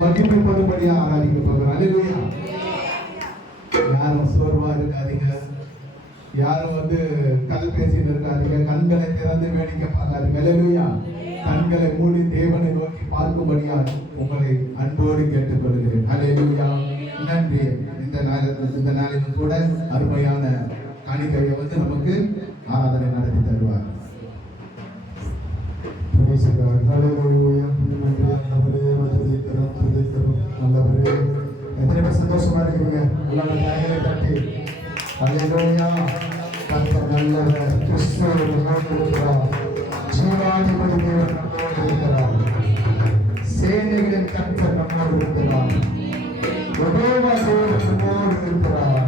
மகிமைப்படும்படியா ஆராதிக்க போகிறோம். அல்லேலூயா. யாரும் சோர்வா இருக்காதீங்க, யாரும் கல் பேசிட்டு இருக்காதீங்க, கண்களை திறந்து வேடிக்கை பார்க்காதீங்க. அல்லேலூயா. கண்களை மூடி தேவனை நோக்கி பார்க்கும்படியா உங்களை அன்போடு கேட்டுக்கொள்கிறேன். அல்லேலூயா. நன்றி. இந்த நாளிலும் கூட அருமையான காணிக்கையை நமக்கு ஆராதனை நடத்தி தருவார். எத்தனை பேர் சந்தோஷமா இருக்கீங்க? தட்டி நல்லவர் கிறிஸ்துவ ஜீவாதிபதி தேவன் நம்மோடு இருக்கிறார். சேனைகளின் கர்த்தர் நம்மோடு இருக்கிறார். யெகோவா தேவன் நம்மோடு இருக்கிறார்.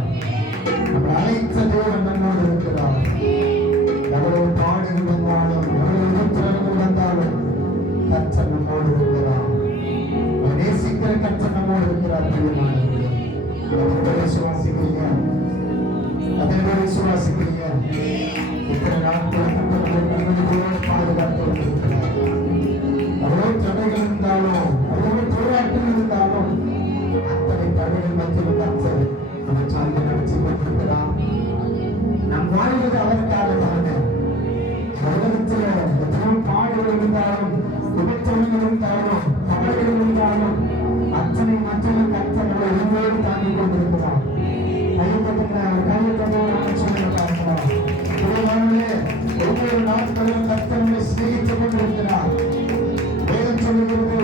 நம்ம அழைத்த தேவன் நம்மோடு இருக்கிறார். எவ்வளவு பாடுகள் வந்தாலும், எவ்வளவு உபத்திரவங்கள் வந்தாலும் கர்த்தர் நம்மோடு இருக்கிறார். நேசிக்கிற கர்த்தர் நம்மோடு இருக்கிறார். விசுவாசிக்கிறீங்க? அதே விசுவாசிக்கிறீங்க? இத்தனை நாட்கள் பாதுகாத்து இருக்கிறார். அவ்வளவு தடைகள் இருந்தாலும், அவ்வளவு போராட்டங்கள் இருந்தாலும், அத்தனை தடைகள் மத்தியில் கர்த்தர் நம்ம சார்ந்து நடத்தி கொண்டிருக்கிறார். நம் வாழ்வது அவருக்காக தானே. உலகத்தில் எத்தனை பாடுகள் இருந்தாலும், விபத்துகள் இருந்தாலும், கவலைகள் இருந்தாலும், அத்தனை மத்தியில் கர்த்தர் நம்மை உண்மையோடு தாங்கிக் கொண்டிருக்கிறார். ஒவ்வொரு நாட்களும் கர்த்தரை சிநேகித்துக் கொண்டிருக்கிறார். வேதம் சொல்லுகிறது,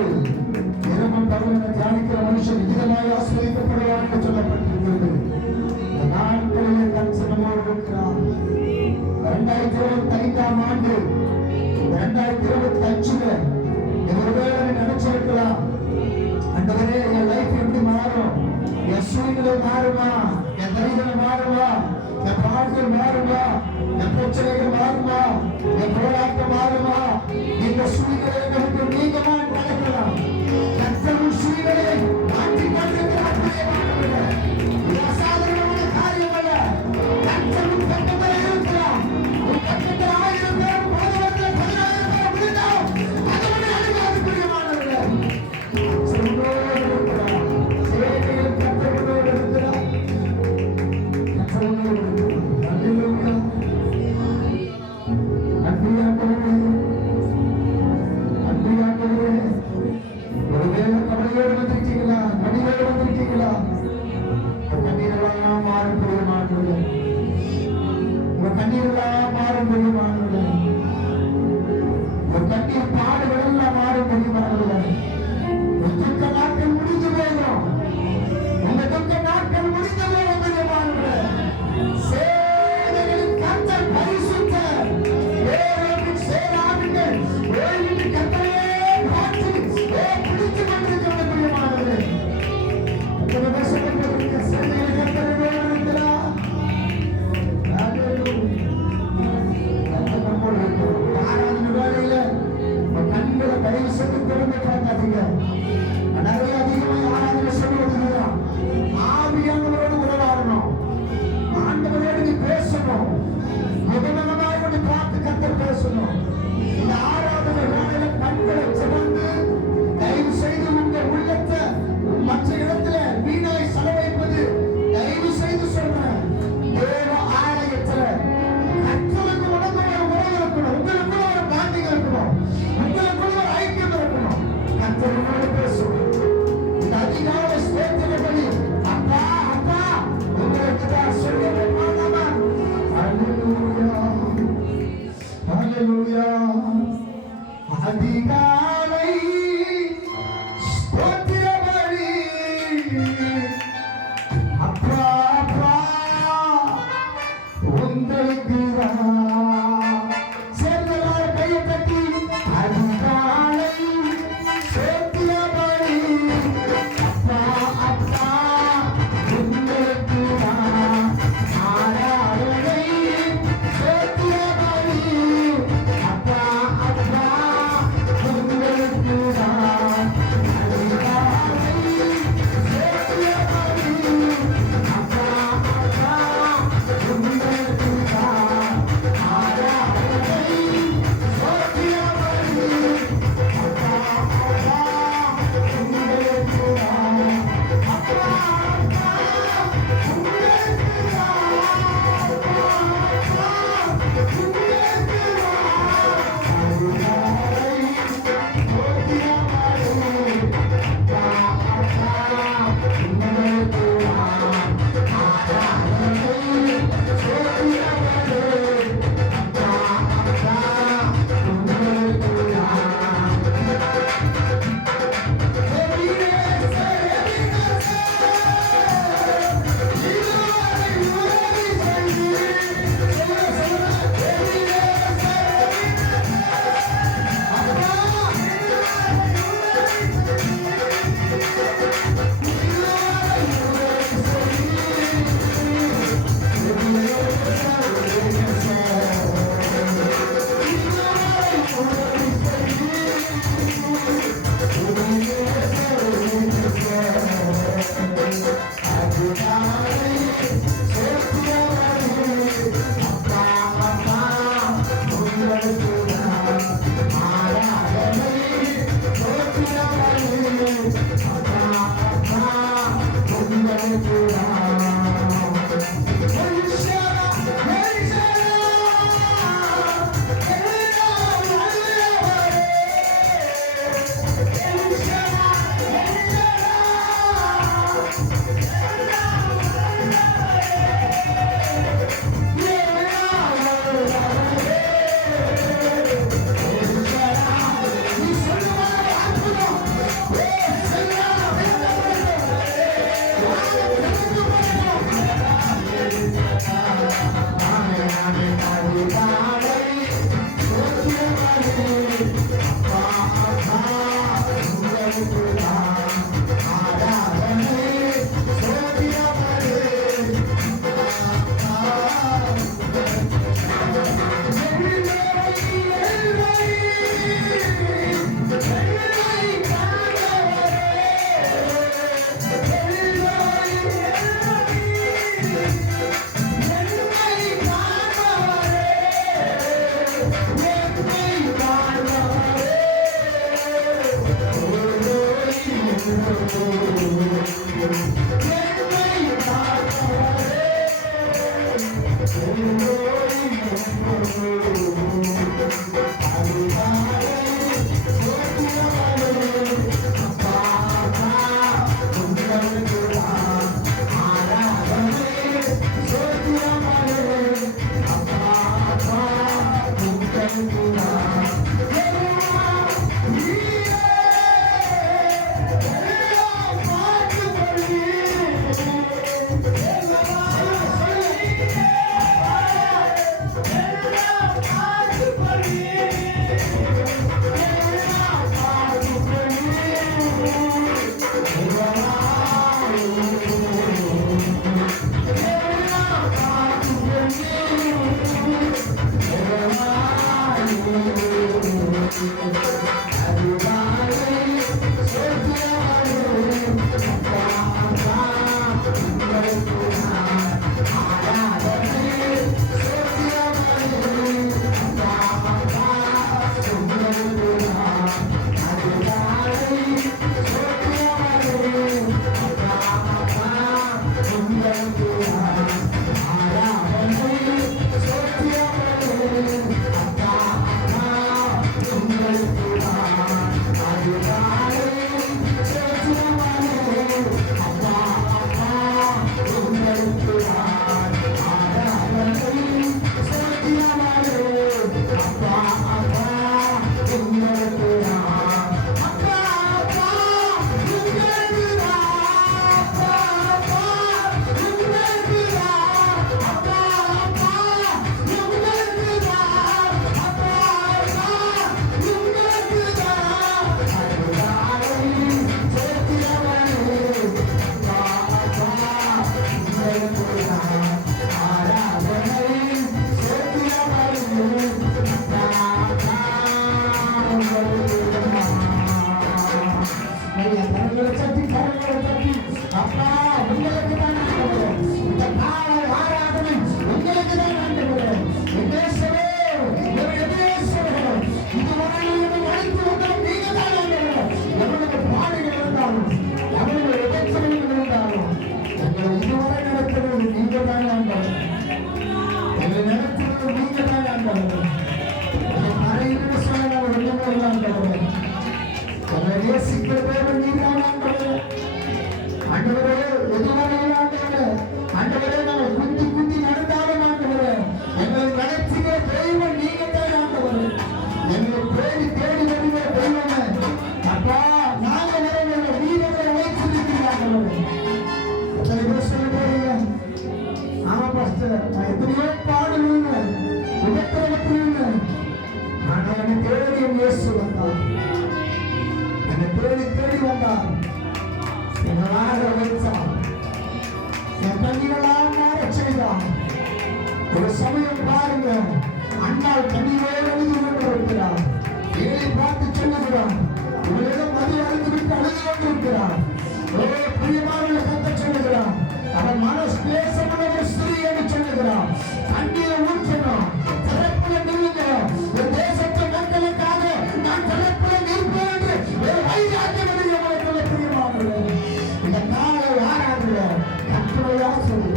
இரவும் பகலும் தியானிக்கிற மனுஷன் இதமாய் ஆசீர்வதிக்கப்படுவார் என்று சொல்லப்பட்டிருக்கிறது. இந்த நாட்களிலே கர்த்தர் நம்மோடு இருக்கிறார். 2025 ஆண்டு 2025 ஒருவேளை நினைச்சிருக்கலாம், ஆண்டவரே என் லைஃப் எப்படி மாறும், என் சூழ்நிலை மாறுமா, என் தரிசனை மாறுமா, என் பாடுகள் மாறுமா, என் பிரச்சனைகள் மாறுமா, என் போராட்டம் மாறுமா, இந்த சூழ்நிலைகளுக்கு நீங்கமா நடக்கலாம். கர்த்தர் சூழ்நிலையை மாற்றிக் கொண்டிருக்கிறார். இது அசாதாரணமான காரியம் அல்ல. கர்த்தர் பக்கத்தில் இருக்கிறார். உன் பக்கத்தில் 1000 பேர், 10,000 பேர், 10,000 பேர் விழுந்தால் அதனுடைய அனுபவம் பிரியமானவர்கள். ஒரு சமயம் பாருங்க, அண்ணால் கண்ணீரோடு அழுது கொண்டிருக்கிறார். ஏழை பார்த்து சொல்லுகிறார், உங்களிடம் மது அழுது விட்டு அழுது கொண்டிருக்கிறார். பிரியமான கத்த சொல்லுகிறார், அவன் மனசு பேசமான ஸ்திரீ என்று சொல்லுகிறார். தண்ணீரை ஊற்றணும், திறப்புல நில்லுங்க. ஒரு தேசத்து மக்களுக்காக நான் திறப்புல நிற்பேன் என்று ஒரு வைராக்கியம் நம்மளுக்குள்ள பிரியமானது. இந்த நாளை யாராவது கற்பனையா சொல்லி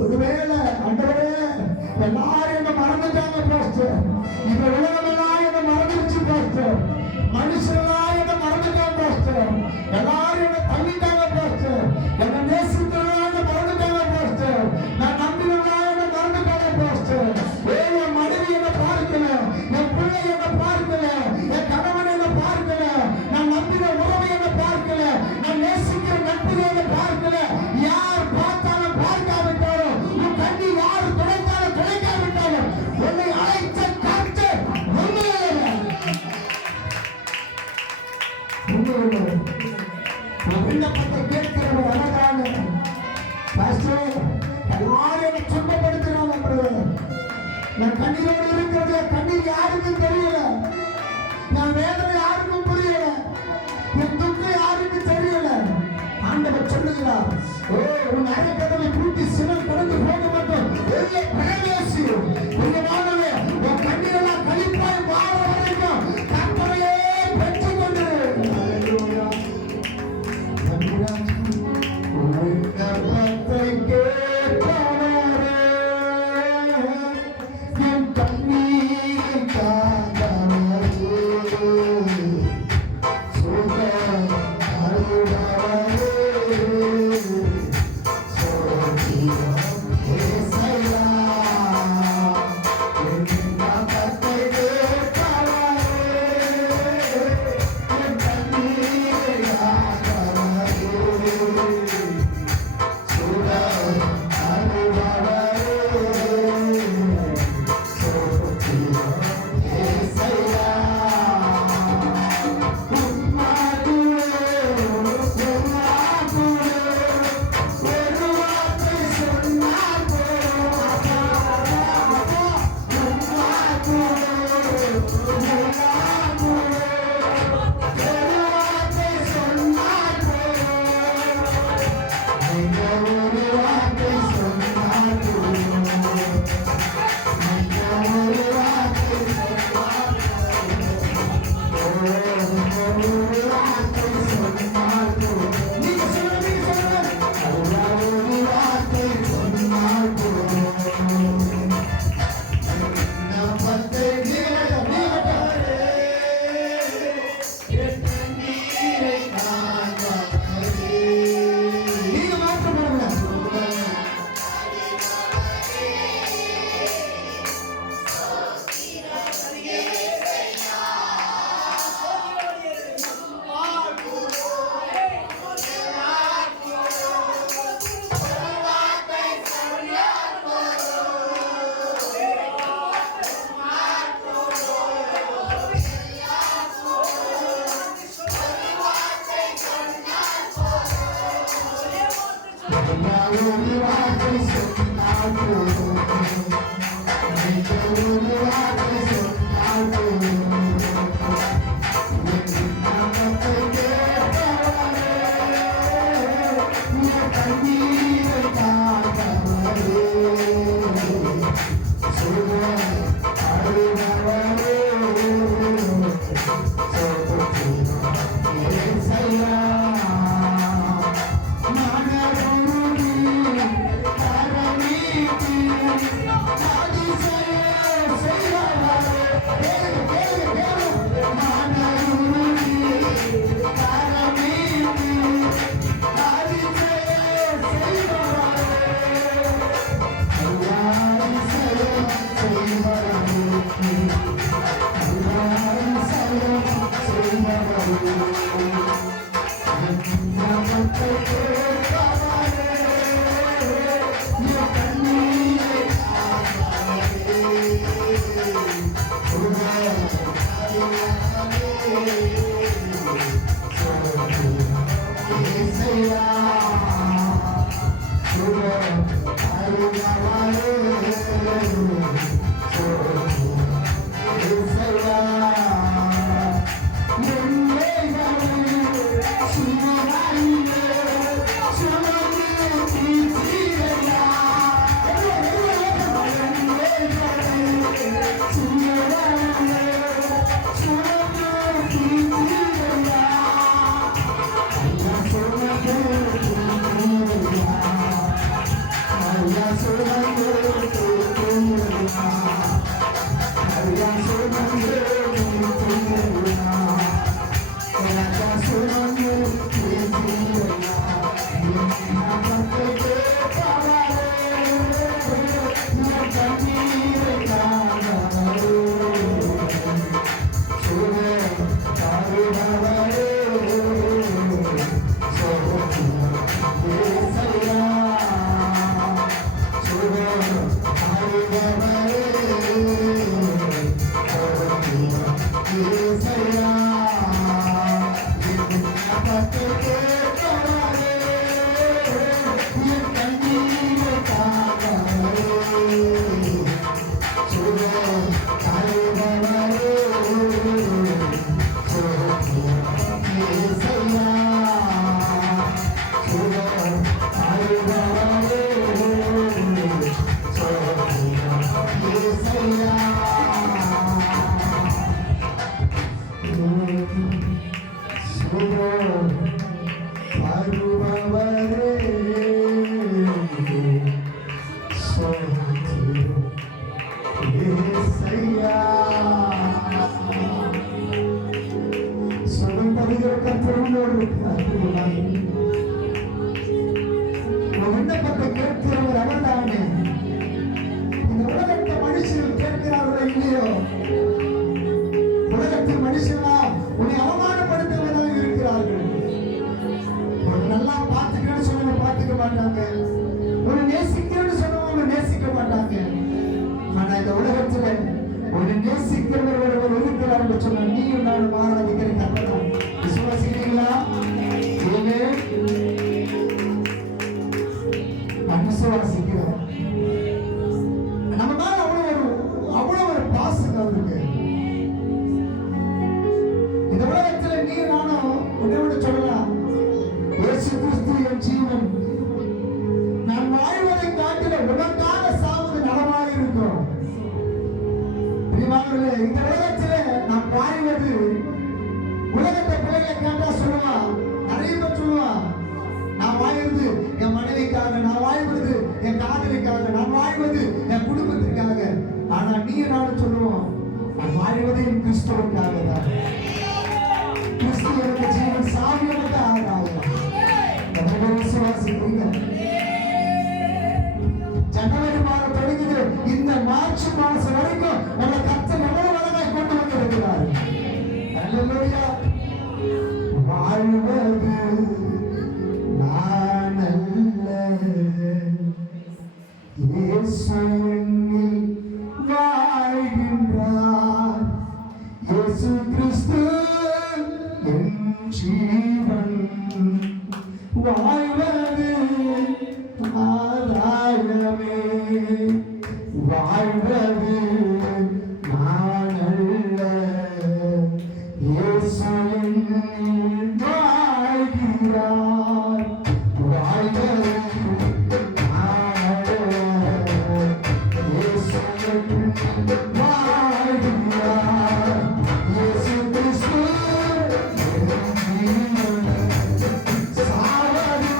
ஒருவேளை அன்றவரே எல்லாரும் என்ன மறந்துட்டாங்க பாஸ்டர், இந்த உலகமெல்லாம் என்ன மறந்துருச்சு பாஸ்டர், மனுஷனெல்லாம் என்ன மறந்துட்டாங்க பாஸ்டர், எல்லாரும் என்ன தள்ளிட்டாங்க பாஸ்டர், என்ன நேசித்தவங்க என்ன மறந்துட்டாங்க பாஸ்டர், நான் நம்பினவங்க என்ன மறந்துட்டாங்க பாஸ்டர், என் மனைவி என்ன பார்க்கல, நான் கண்ணீரோடு இருக்கிறது கண்ணீர் யாருக்கும் தெரியல, நான் வேதனை யாருக்கும் புரியல, என் துக்கம் யாருக்கும் தெரியல. ஆண்டவர் சொல்லுகிறார், ஓ உன் அரைக்கதவை பூட்டி சினம் கடந்து போக மாட்டோம், வெளியே பிரவேசி, பிரியமானவரே, உன் கண்ணீரெல்லாம் கழிப்பாய் மாற வரைக்கும் கர்த்தரையே பெற்றுக் கொண்டு விண்ணப்பத்தை கேட்பவரே, என் கண்ணீரை காண்பவரே, சுகம் அருள்பவரே, சோதியம் ஏசையா, என் விண்ணப்பத்தை கேட்பவரே, என் கண்ணீரை காண்பவரே, சுகம் அருள்பவரே, சோதியம் ஏசையா. Yes, விண்ணப்பத்தை கேட்கிறவர் அவர் தானே. இந்த உலகத்தை மனுஷர்கள் கேட்கிறார்களோ இல்லையோ, உலகத்தில் மனுஷனா உன்னை அவமானப்படுத்துவதாக இருக்கிறார்கள். ஒரு நல்லா பார்த்துக்கன்னு சொன்ன பார்த்துக்க மாட்டாங்க, ஒரு நேசிக்கன்னு சொன்னவங்க நேசிக்க மாட்டாங்க. ஆனா இந்த உலகத்துல ஒரு நேசிக்கிறவர் இருக்கிறார் என்று சொன்ன நீயும் நானும் ஆராதிக்கிற கர்த்தர். விசுவாசிக்கிறீங்களா? விசுவாசிக்கிறோம். நம்ம மேல அவ்வளவு ஒரு பாசம் அவருக்கு. இந்த உலகத்துல நீ நானும் உன்னோட சொல்லலாம், இயேசு கிறிஸ்து என் ஜீவன், நான் வாழ்வதை காட்டில உனக்காக சாவது நலமாக இருக்கும். பிரியமானவர்களே, இந்த உலகத்துல நாம் வாழ்வது, உலகத்தை பிள்ளைகளை கேட்டா சொல்லுவா, நிறைய பேர் சொல்லுவா, நான் வாழ்வது என் மனைவிக்காக, நான் வாழ்வது என் காதலிக்காக, நான் வாழ்வது என் குடும்பத்திற்காக. ஆனா நீ நானும் சொல்லுவோம், நான் வாழ்வது என் கிறிஸ்துவுக்காக தான். கிறிஸ்து எனக்கு ஜீவன், சாமி எனக்கு ஆகாயம். விசுவாசிக்கிறீங்க? ஜனவரி மாதம் தொடங்குது, இந்த மார்ச் மாசம் வரைக்கும் நம்ம கர்த்தர் எவ்வளவு வளமாய் கொண்டு வந்திருக்கிறார். அல்லேலூயா. வாழ்வது நான் அல்ல, இயேசு என்னில் வாழ்கின்றார். இயேசு கிறிஸ்து என் ஜீவன், வாழ்வது ஆதாயமே, வாழ்வது நான் அல்ல, இயேசு என்னில் வாழ்கிறார். வாழ்வது நான் அல்ல, இயேசு என்னில் வாழ்கிறார். இயேசு கிறிஸ்து என் ஜீவன், சாவது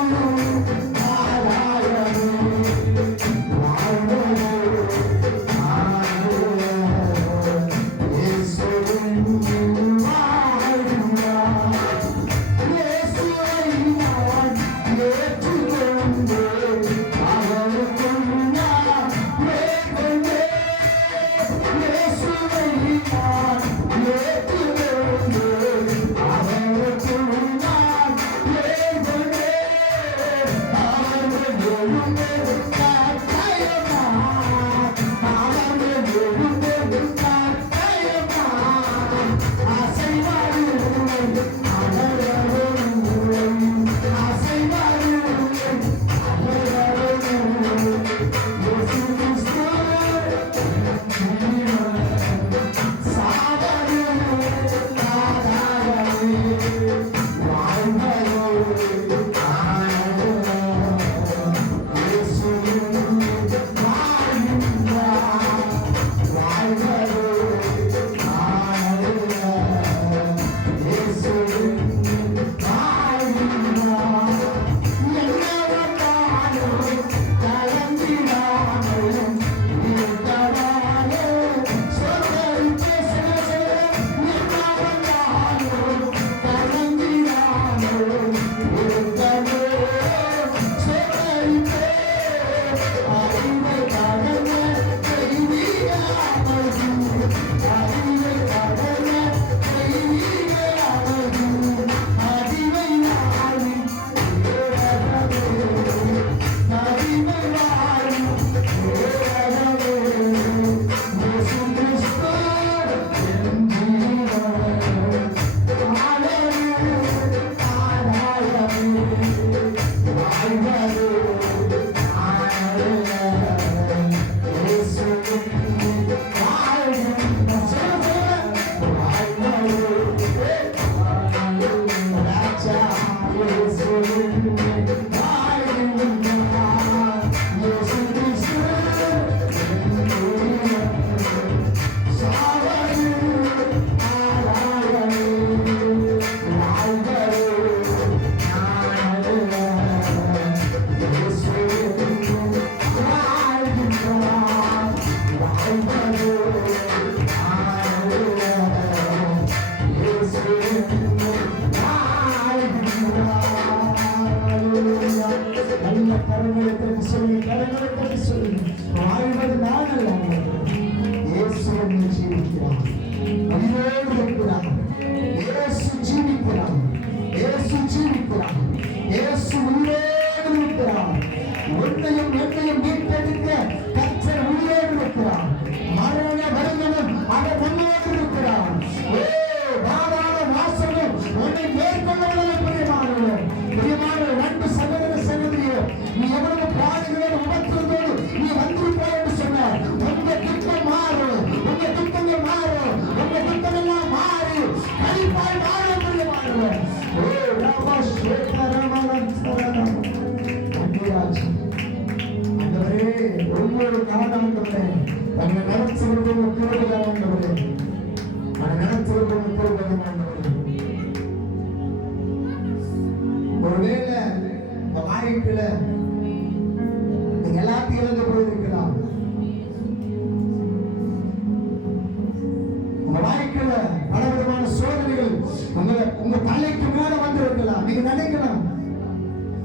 உங்க தலைக்கு மேல வந்திருக்கலாம். நீங்க நினைக்கலாம்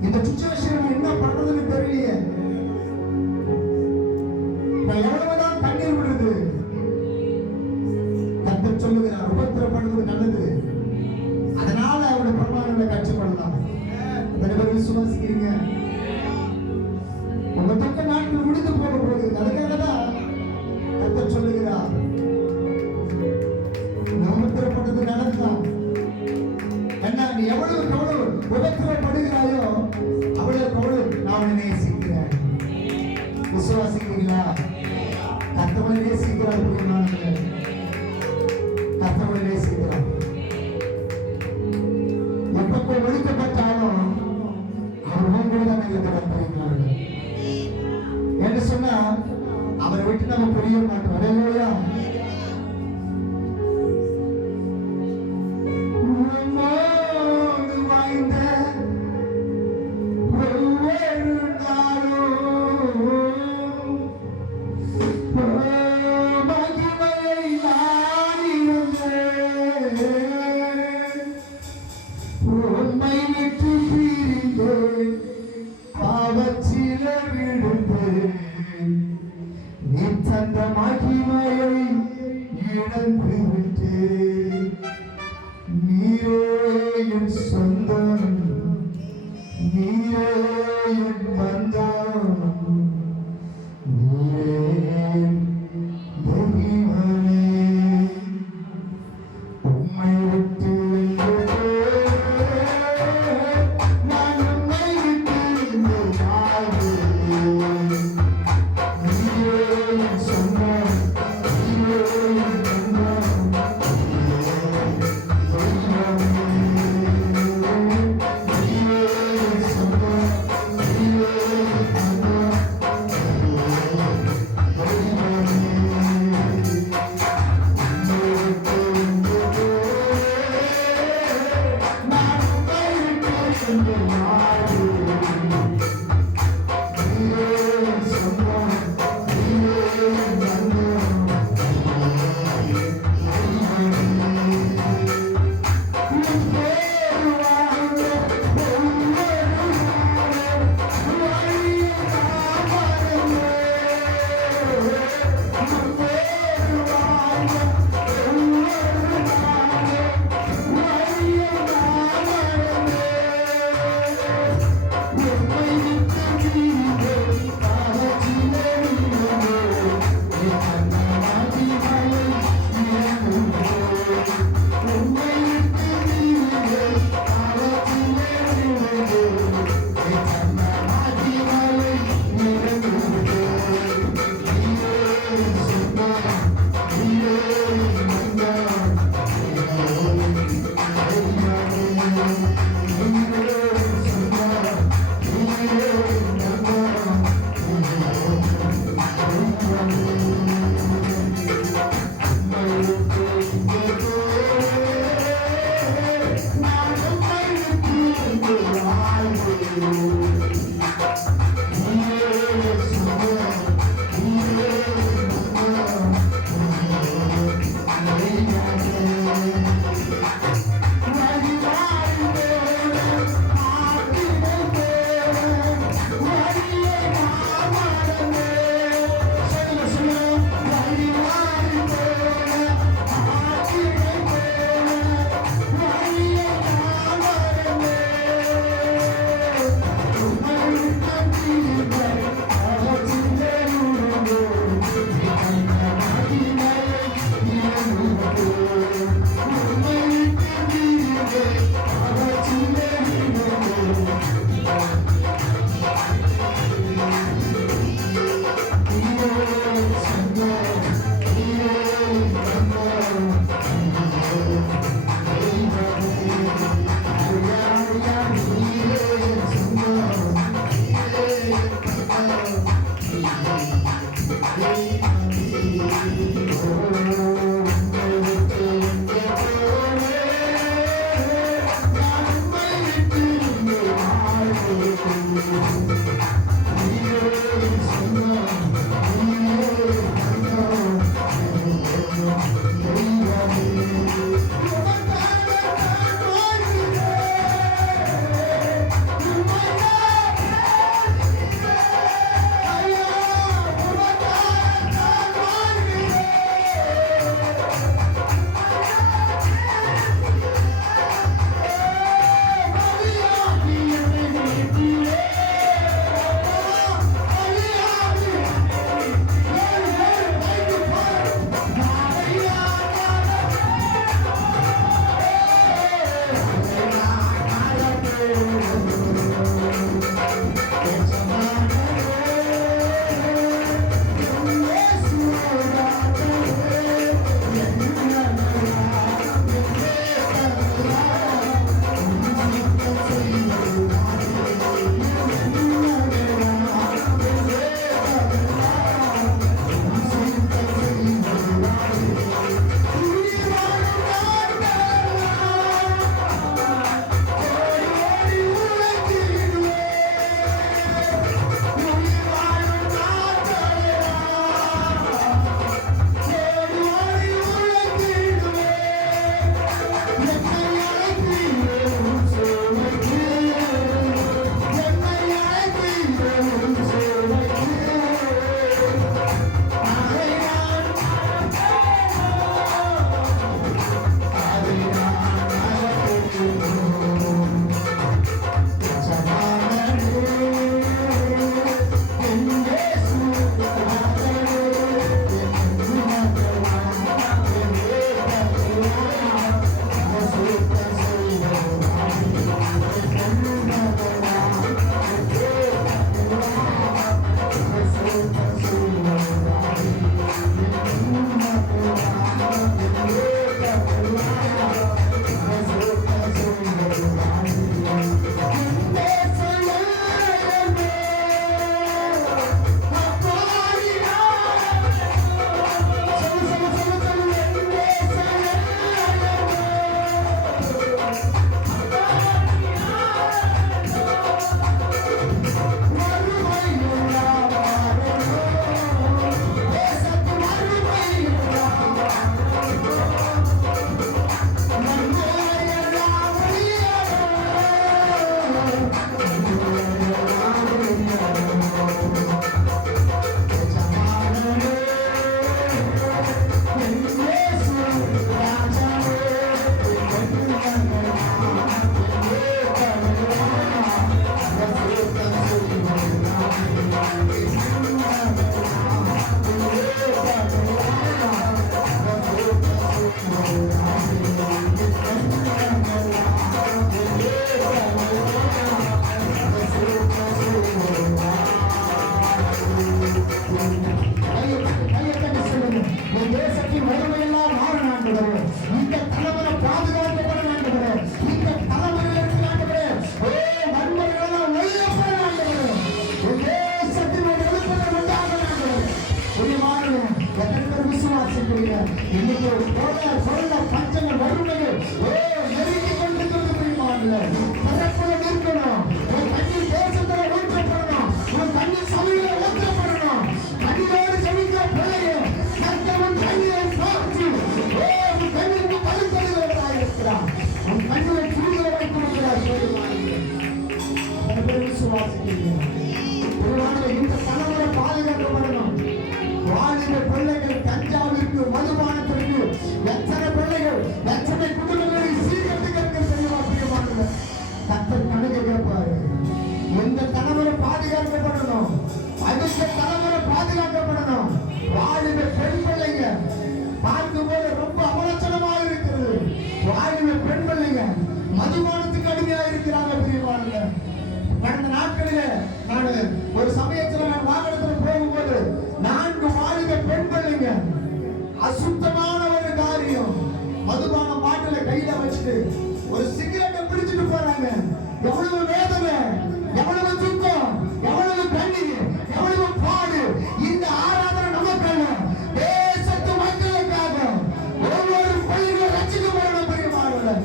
இந்த சிச்சுவேஷன் என்ன பண்றதுன்னு தெரியலையே, எவ்வளவுதான் கண்ணீர் விடுது. கர்த்தர் சொல்லுகிறார், உபத்திரப்படுவது நல்லது, அதனால அவருடைய பிரமாணங்களை கற்றுக்கொள்ளலாம். விசுவாசிக்கிறீங்க? உங்க துக்க நாட்கள் முடிந்து போக போகுது. அதுக்காக தான் கர்த்தர் சொல்லுகிறார், உபத்திரப்பட்டது நடந்தான். என்ன, நீ எவ்வளவு உபத்திரப்படுகிறாயோ அவ்வளவு நான் உன்னை நேசிக்கிறேன். விசுவாசிக்கிறீங்களா? கர்த்தரை நேசிக்கிறார். கர்த்தரை நேசிக்கிறார். எப்ப ஒழிக்கப்பட்டாலும் அவர் உங்களுடன் இருக்கிறார்கள் என்று சொன்னா அவரை விட்டு நம்ம புரிய மாட்டோம். இல்லையா? சொல்ல பஞ்சங்கள் வறுமைகள் நெருங்கி கொண்டிருக்கிறது பிரியமானவர்களே. பரப்புல நிற்கணும். உன் கண்ணீர் தேசத்துல ஊற்றப்படணும். உன் கண்ணீர் சபையில ஊற்றப்படணும். கண்ணீரோடு ஜெபிக்கிற பிள்ளையே கர்த்தர் உன் கண்ணீரை பார்த்து உன் கண்ணீருக்கு பரிந்துரைக்கிறவராக இருக்கிறார். உன் கண்ணீரை புரிதலை வைத்திருக்கிறார். விசுவாசிக்கிறீர்கள் இந்த தலைமுறை பாதுகாக்கப்படணும். வாலிப பிள்ளைகள் கஞ்சாவிற்கு மதுபானத்திற்கு எத்தனை பிள்ளைகள் எத்தனை குடும்பங்களை சீர்கட்டுகளுக்கு தெரியுமா பிரியமானவர்களே. கர்த்தர் கணக்கு கேட்பாரு. இந்த தலைமுறை பாதுகாக்கப்படணும். அடுத்த தலைமுறை பாதுகாக்கப்படணும். வாலிப பெண் பிள்ளைங்க பார்க்கும் போது ரொம்ப அவலட்சணமாக இருக்கிறது. வாலிப பெண் பிள்ளைங்க மதுபானத்துக்கு அடிமையாக இருக்கிறாங்க பிரியமானவர்களே. கடந்த நாட்களிலே நான் ஒரு சமயத்தில் நான் வாகனத்தில் போகும்போது 4 வாலிப பெண் பிள்ளைங்க அசுத்தமான ஒரு காரியம் மதுபான பாட்டில கையில வச்சுட்டு ஒரு சிகரெட்டை பிடிச்சிட்டு போறாங்க. எவ்வளவு வேதனை, எவ்வளவு துக்கம், எவ்வளவு கண்ணீர், எவ்வளவு பாடு. இந்த ஆராதனை நமக்கல்ல, தேசத்து மக்களுக்காக ஒவ்வொரு பள்ளிகளும் ரட்சிக்கப்படணும் பிரியமானவர்களே.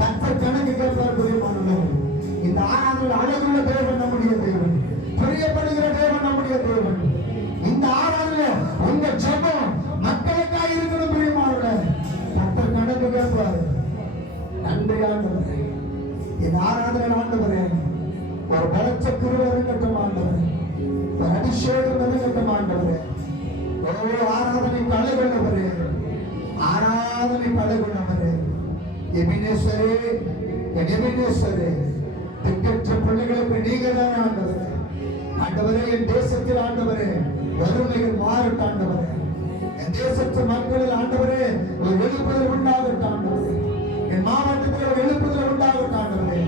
கர்த்தர் கணக்கு கேட்பார் பிரியமானவர்களே. இந்த ஆராதனை அழகுள்ள தேவன் நம்முடைய தேவன், பிரியப்படுகிற தேவன் நம்முடைய தேவன். இந்த ஆராதனை உங்க ஜெபம் மக்களுக்காக இருக்கணும் பிரியமானவர்களே. கர்த்தர் கணக்கு கேட்பார். நன்றி ஆண்டவரே, இந்த ஆராதனை ஆண்டவரே ஒரு பலத்த கிருபை இறங்கட்டும் ஆண்டவரே, ஒரு அபிஷேகம் இறங்கட்டும் ஆண்டவரே. ஆராதனைக்கு அழகுள்ளவரே, ஆராதனைக்கு அழகுள்ளவரே. எபினேஸ்வரே, எபினேஸ்வரே, திக்கற்ற பிள்ளைகளுக்கு நீங்க தான் ஆண்டவரே. ஆண்டவரே, என் தேசத்தில் ஆண்டவரே வறுமைகள் மாறட்டும் ஆண்டவரே. என் தேசத்து மக்களில் ஆண்டவரே ஒரு எழுப்புதல் உண்டாகட்டும் ஆண்டவரே. என் மாவட்டத்தில் ஒரு எழுப்புதல் உண்டாகட்டும் ஆண்டவரே.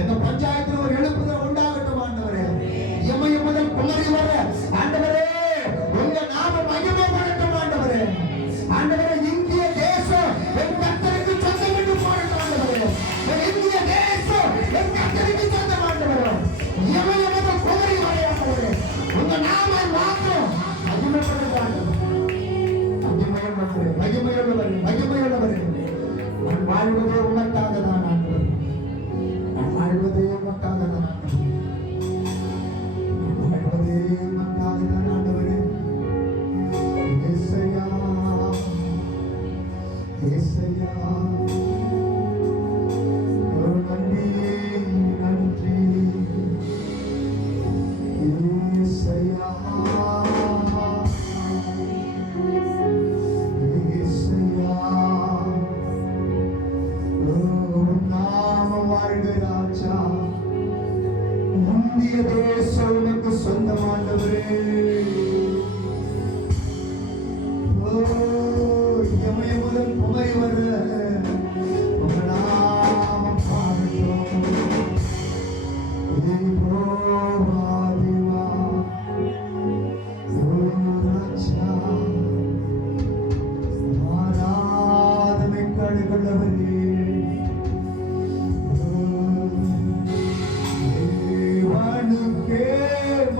எங்க பஞ்சாயத்தில் ஒரு எழுப்புதல் உண்டாகட்டும் ஆண்டவரே. இமய முதல் குமரி வர ஆண்டவரே உங்க நாம மகிமைப்படட்டும் ஆண்டவரே. ஆண்டவரே, இந்திய தேசம் என் கர்த்தருக்கு சொந்தம் என்று போடட்டும் ஆண்டவரே. இந்திய தேசம் என் கர்த்தருக்கு சொந்தம் ஆண்டவரே. இமய முதல் குமரி வரை ஆண்டவரே உங்க நாம மாத்திரம் மகிமைப்படட்டும் ஆண்டவரே. மகிமையுள்ளவரே, மகிமையுள்ளவரே, நான் வாழ்வதே உமக்காக தான் ஆண்டவரே. நான் வாழ்வதே உமக்காக தான் ஆண்டவரே. நான் வாழ்வதே உமக்காக தான் ஆண்டவரே. இயேசையா, இயேசையா, ஒரு நன்றி நன்றி இயேசையா. இந்திய தேசம் உனக்கு சொந்தமானவரே. இமய முதல் குமரி வர உங்க நாமம் பாடட்டும். ஆராதனை கடுகளவரே,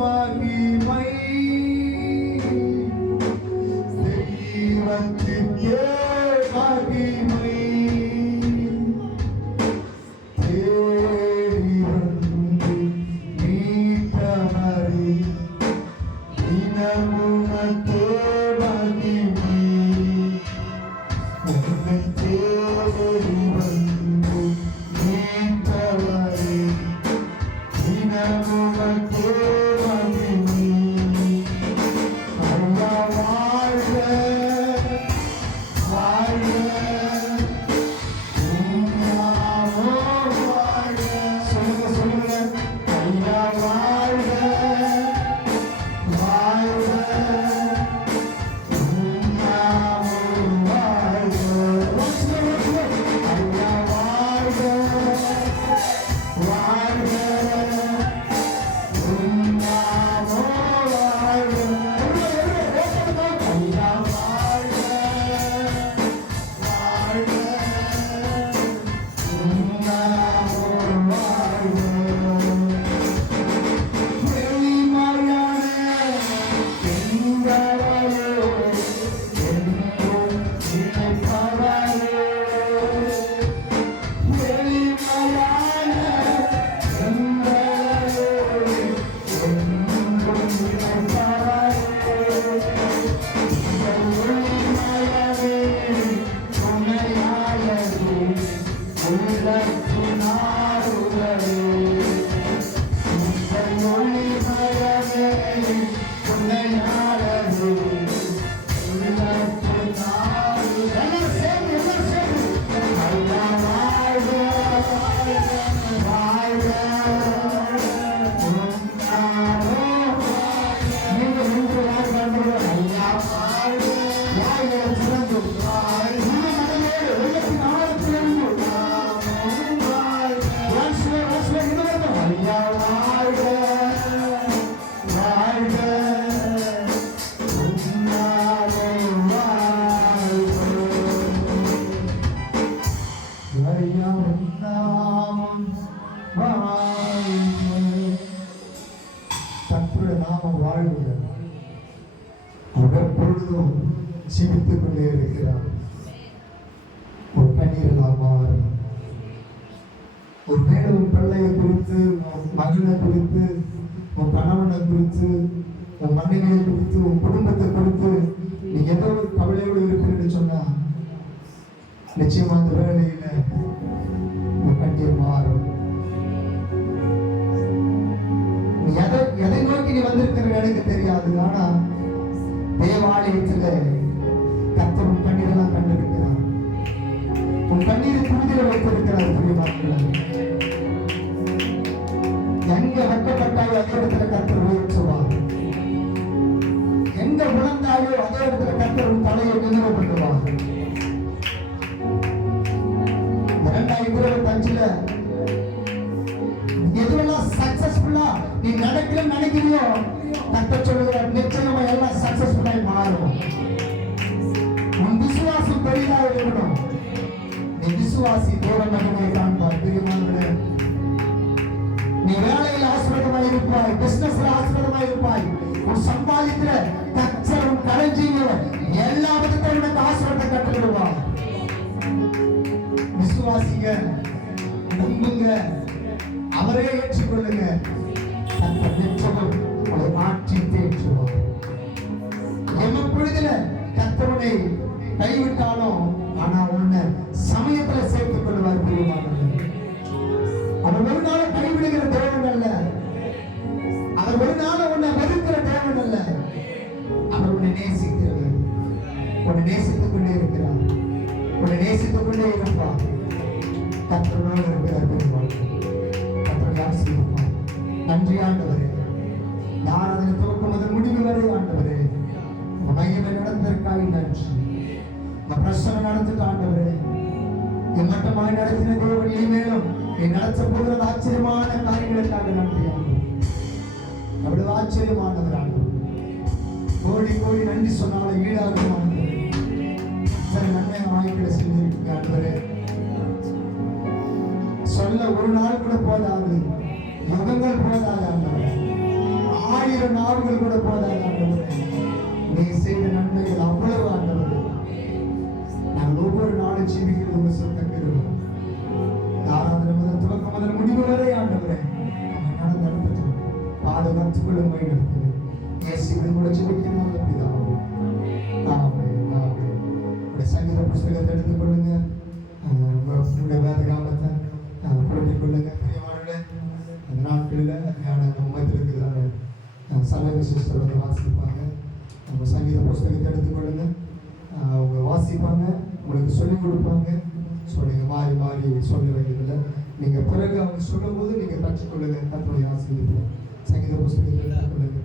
மகிமை தெய்வத்திற்கே மகிமை. தேடி வந்து மீட்டவரே தினமுனக்கே மகிமை. உன்னை தேடி வந்து மீட்டவரே தினமுனக்கே ஜீவித்துக் கொண்டே இருக்கிறார். ஒரு கண்ணீரெல்லாம் மாறும். ஒரு மேல உன் பிள்ளையை குறித்து, உன் மகனை குறித்து, உன் கணவனை குறித்து, உன் மனைவியை குறித்து, உன் குடும்பத்தை குறித்து நீ ஏதோ ஒரு கவலையோடு இருக்கிறன்னு சொன்னா நிச்சயமா அந்த வேலையில உன் கண்ணீர் மாறும். நீ எதை நோக்கி நீ வந்திருக்கிற எனக்கு தெரியாது. ஆனா தேவாலயத்துல கர்த்தர் உன் கண்ணீரெல்லாம் கண்டிருக்கிறார். உன் கண்ணீரை துணிதில வைத்திருக்கிறார். பிரியமானவர்களே, எங்க வெட்கப்பட்டாயோ அதே இடத்துல கர்த்தர் உயர்த்துவார். எங்க விழுந்தாயோ அதே இடத்துல கர்த்தர் உன் தலையை நினைவு பண்ணுவார். 2025 எதுவெல்லாம் சக்சஸ்ஃபுல்லா நீ நடக்கலன்னு நினைக்கிறியோ கர்த்தர் சொல்லுகிறார், நிச்சயமா எல்லாம் சக்சஸ்ஃபுல்லாய் மாறும். உன் விசுவாசம் பெரிதாக இருக்கணும். நீ விசுவாசி தேவன் மகிமையை காண்பார். பிரியமானவர்களே, நீ வேலையில் ஆசீர்வாதமாய் இருப்பாய், பிசினஸ்ல ஆசீர்வாதமாய் இருப்பாய். உன் சம்பாதிக்கிற கர்த்தர் உன் களஞ்சியங்கள எல்லா விதத்தையும் உனக்கு ஆசீர்வாதத்தை கட்டளிடுவார். விசுவாசிங்க, நம்புங்க, அவரே ஏற்றுக்கொள்ளுங்க. கர்த்தர் நிச்சயம் உங்களை மாற்றி தேற்றுவார். எப்பொழுதுல கர்த்தருனை கைவிட்டாலும் ஆனா உன்னை சமயத்துல சேர்த்துக் கொள்வார். பிரியமானவர்களே, அவர் ஒரு நாள் கைவிடுகிற தேவன் அல்ல. அவர் ஒரு நாள் உன்னை வெறுக்கிற தேவன் அல்ல. அவர் உன்னை நேசிக்கிறவர். உன்னை நேசித்துக் கொண்டே இருக்கிறார். உன்னை நேசித்துக் கொண்டே இருப்பார். கர்த்தரோடு இருக்கிறார். கர்த்தரை ஆசீர்வதிப்பார். நன்றி ஆண்டவரே. யார் அதனை துவக்கம் முதல் முடிவு வரை ஆண்டவரே மகிமை நடந்ததற்காக நன்றி. பிரசனம் நடந்துட்டு ஆண்டவரே, எம்மட்டமாய் நடத்தின தேவன் இனிமேலும் நீ நடத்த போகிற ஆச்சரியமான காரியங்களுக்காக நன்றி. அவ்வளவு ஆச்சரியமானவர் ஆண்டவர். கோடி கோடி நன்றி சொன்னாலும் ஈடாகும் ஆண்டவரே. நன்மை வாய்க்கிற செஞ்சிருக்கீங்க ஆண்டவரே. சொல்ல ஒரு நாள் கூட போதாது, யுகங்கள் போதாது ஆண்டவரே, 1000 நாள்கள் கூட போதாது ஆண்டவரே. நீ செய்த நன்மைகள் அவ்வளவு ஆண்டவரே. நாங்கள் ஒவ்வொரு நாளும் ஜீவிக்கிறது உங்க சொந்த கிருபை. ஆராதனை முதல் துவக்கம் முதல் முடிவு வரை ஆண்டவரே நடந்து பாதுகாத்துக் கொள்ளும் வழிநடத்துகிறேன். இயேசுவின் மூலம் ஜெபிக்கிறோம் பிதாவே. ஆமென், ஆமென். உங்களுடைய சங்கீத புஸ்தகத்தை எடுத்துக் கொள்ளுங்க. உங்களுடைய வேதகாமத்தை புரட்டிக் கொள்ளுங்க. பிரியமானவர்களே, அந்த நாட்களில் மத்தியில் இருக்கிறாங்க சலவை சிஸ்டர் வந்து வாசிப்பாங்க. அவங்க சங்கீத புஸ்தகத்தை எடுத்துக்கொள்ளுங்க. அவங்க வாசிப்பாங்க, உங்களுக்கு சொல்லிக் கொடுப்பாங்க. ஸோ நீங்கள் மாறி மாறி சொல்ல வேண்டியதில்லை. நீங்கள் பிறகு அவங்க சொல்லும் போது நீங்கள் கற்றுக்கொள்ளுங்க. கர்த்தருடைய ஆசீர்வாதம். சங்கீத புஸ்தகத்தை எடுத்துக்கொள்ளுங்க.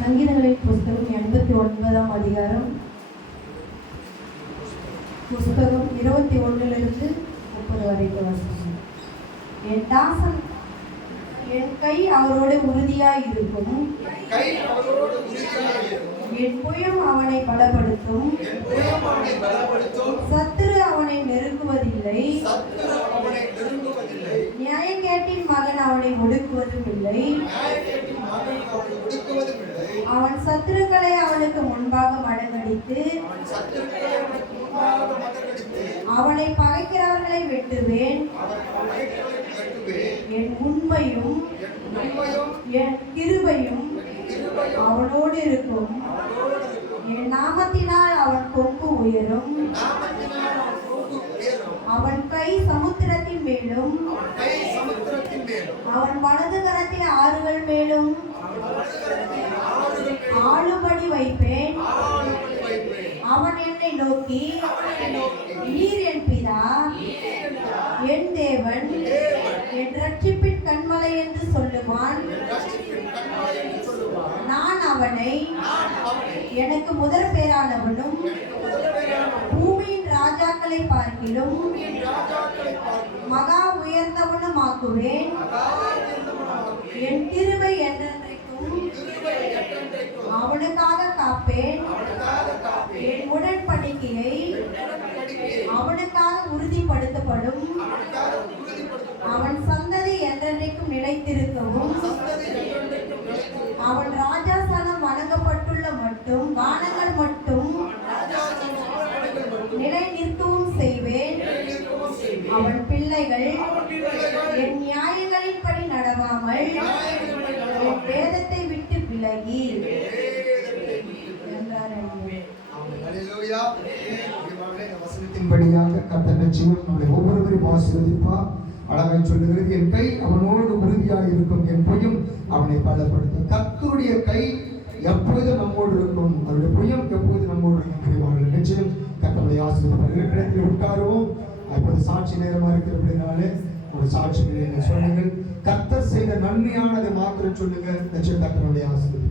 சங்கீதங்களின் புஸ்தகம் 89ஆம் அதிகாரம், புஸ்தகம் 21லிருந்து 30 வரைக்கும் வாசிக்கிறேன். என் தாசன் என் கை அவரோடு உறுதியாய் இருக்கும், என் புயம் அவனை பலப்படுத்தும், சத்துரு அவனை நெருங்குவதில்லை, நியாயக்கேட்டின் மகன் அவனை ஒடுக்குவதும் இல்லை. அவன் சத்துருக்களை அவனுக்கு முன்பாக மடங்கடித்து அவனை பகைக்கிறவர்களை வெட்டுவேன். என் உண்மையும் என் கிருபையும் அவனோடு இருக்கும். என் நாமத்தினால் அவன் கொம்பு உயரும். அவன் கை சமுத்திரத்தின் மேலும் அவன் வலது கரத்தை ஆறுகள் மேலும் ஆளுபடி வைப்பேன். அவன் என்னை நோக்கி, நீர் என் பிதா, என் தேவன், என் ரட்சிப்பின் கன்மலை என்று சொல்லுவான். நான் அவனை எனக்கு முதற் பேரானவனும் பூமியின் ராஜாக்களை பார்க்கிலும் மகா உயர்ந்தவனும் ஆக்குவேன். என் கிருபை என்றென்றைக்கும் அவனுக்காக காப்பேன். என் உடன்படிக்கையை அவனுக்காக உறுதிப்படுத்தப்படும். அவன் சந்ததி என்றென்றைக்கும் நிலைத்திருக்கவும் அவன் ராஜாசனம் வணங்கப்பட்டுள்ள மட்டும் வானங்கள் மட்டும் நிலை நிற்கவும் செய்வேன். அவன் பிள்ளைகள் என் நியாயங்களின்படி நடவாமல் என் வேதத்தை விட்டு விலகி என்றார். ஹல்லேலூயா. இந்த வசனத்தின்படியாக கர்த்தர் நிச்சயம் நம்மை ஒவ்வொருவரையும் ஆசீர்வதிப்பார். அழகாய் சொல்லுகிறது, என் கை அவனோடு உறுதியாக இருக்கும், என் புயம் அவனை பலப்படுத்தும். கர்த்தருடைய கை எப்பொழுதும் நம்மோடு இருக்கும், அவருடைய புயம் எப்பொழுது நம்மோடு இருக்கும். நிச்சயம் கர்த்தரை ஆசீர்வதிப்பார். இடத்தில் உட்காருவோம். அப்போது சாட்சி நேரமா இருக்கிறபடினாலே ஒரு சாட்சி சொல்லுங்கள். கர்த்தர் செய்த நன்மையானதை மாத்திரம் சொல்லுங்க. நிச்சயம் கர்த்தருடைய ஆசீர்வாதம்.